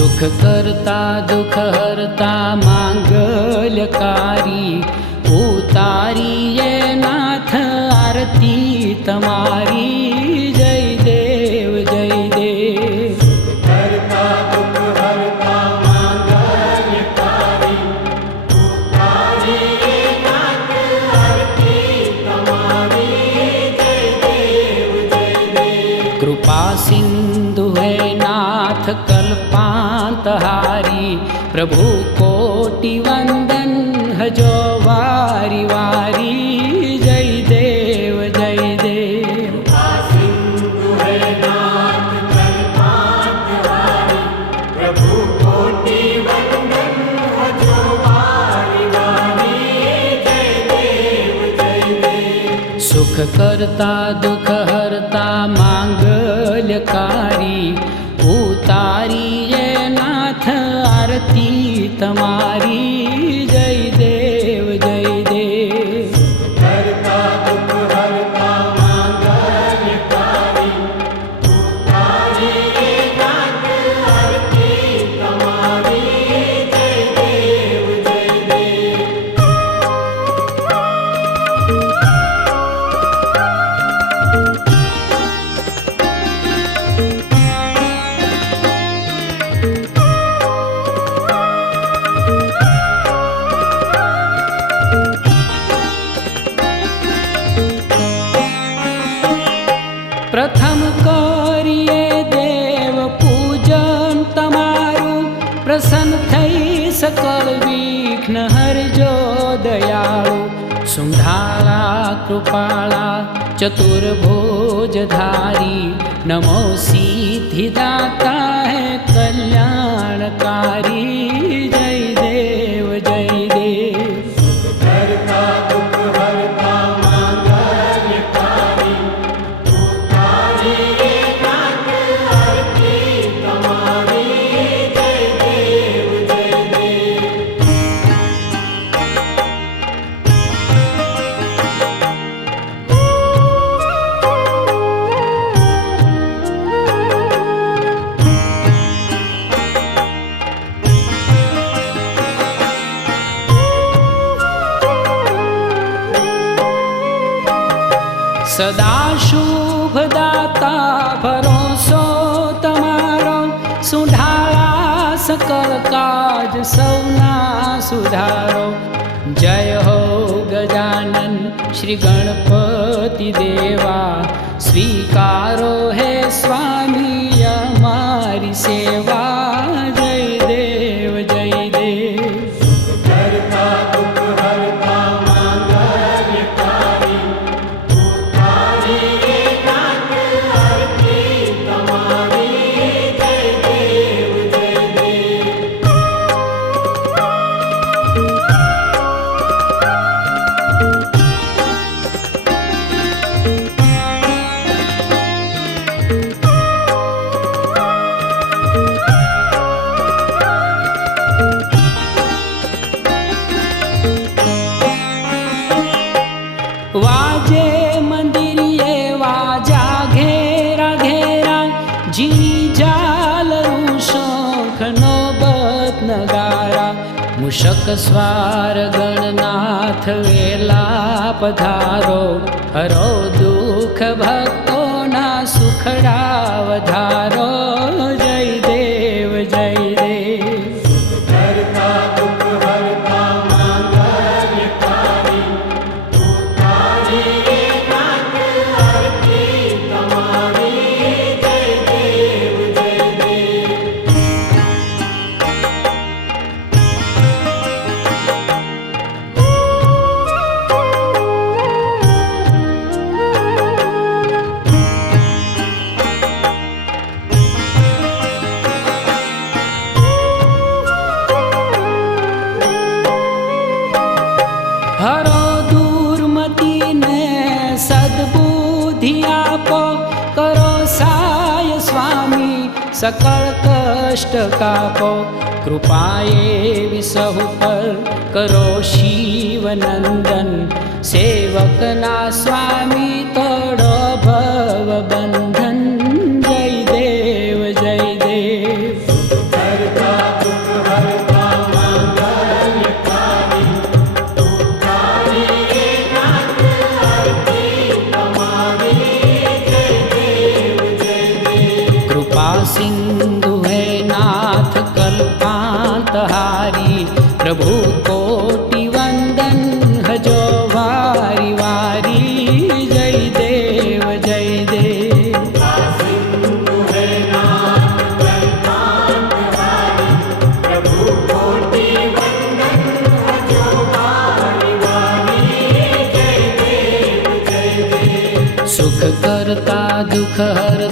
सुख करता दुख हरता मांगल्यकारी उतारिए नाथ आरती तमारी। जय देव जय देव। करता दुख हरता मांगल्यकारी उतारिए नाथ आरती तमारी। जय देव जय देव। कृपा सिंधु है नाथ कल्पांतहारी प्रभु कोटि वंदन हजो वारी वारी। जय देव जय देव। कृपा सिंधु है नाथ कल्पांतहारी प्रभु कोटि वंदन हजो वारी वारी। जय देव जय देव। सुख करता दुख हरता मांगल्यकारी उतारिए नाथ आरती तमारी। जय देव जय देव। करता दुख हरता मांगल्यकारी उतारिए नाथ आरती तमारी। जय देव जय देव। प्रथम करिए देव पूजन तमारू प्रसन्न थई सकल विघ्न हरजो दयाळु। सुंढाळा कृपाळा चतुर्भुजधारी नमो सिद्धिदाता है कल्याणकारी। जय देव जय देव। करता दुख हरता मांगल्यकारी उतारिए नाथ आरती तमारी। जय देव जय देव। सदा शुभदाता भरोसो तमारो सुधारा सकल काज सौना सुधारो। जय हो गजानन श्री गणपति देवा स्वीकारो है स्वामी हमारी सेवा। जय देव जय देव। करता दुख हरता मांगल्यकारी उतारिए नाथ आरती तमारी। जय देव जय देव। वाजे मंदिरिये वाजा घेरा घेरा जीनी जाल शोख नौबत नगारा। मूषक स्वार गणनाथ वेला पधारो हरो दुख भक्तो ना सुखड़ा वधारो। जय देव जय देव। करता दुख हरता मांगल्यकारी उतारिए नाथ आरती तमारी। जय देव जय देव। हरो दूरमती ने सद्बुद्धि आपो करो साय स्वामी सकल कष्ट कापो। कृपाए विसहु पर करो शिव नंदन सेवक ना स्वामी तोड़ो भव बंधन। जय देव जय देव। करता सुख करता दुख हरता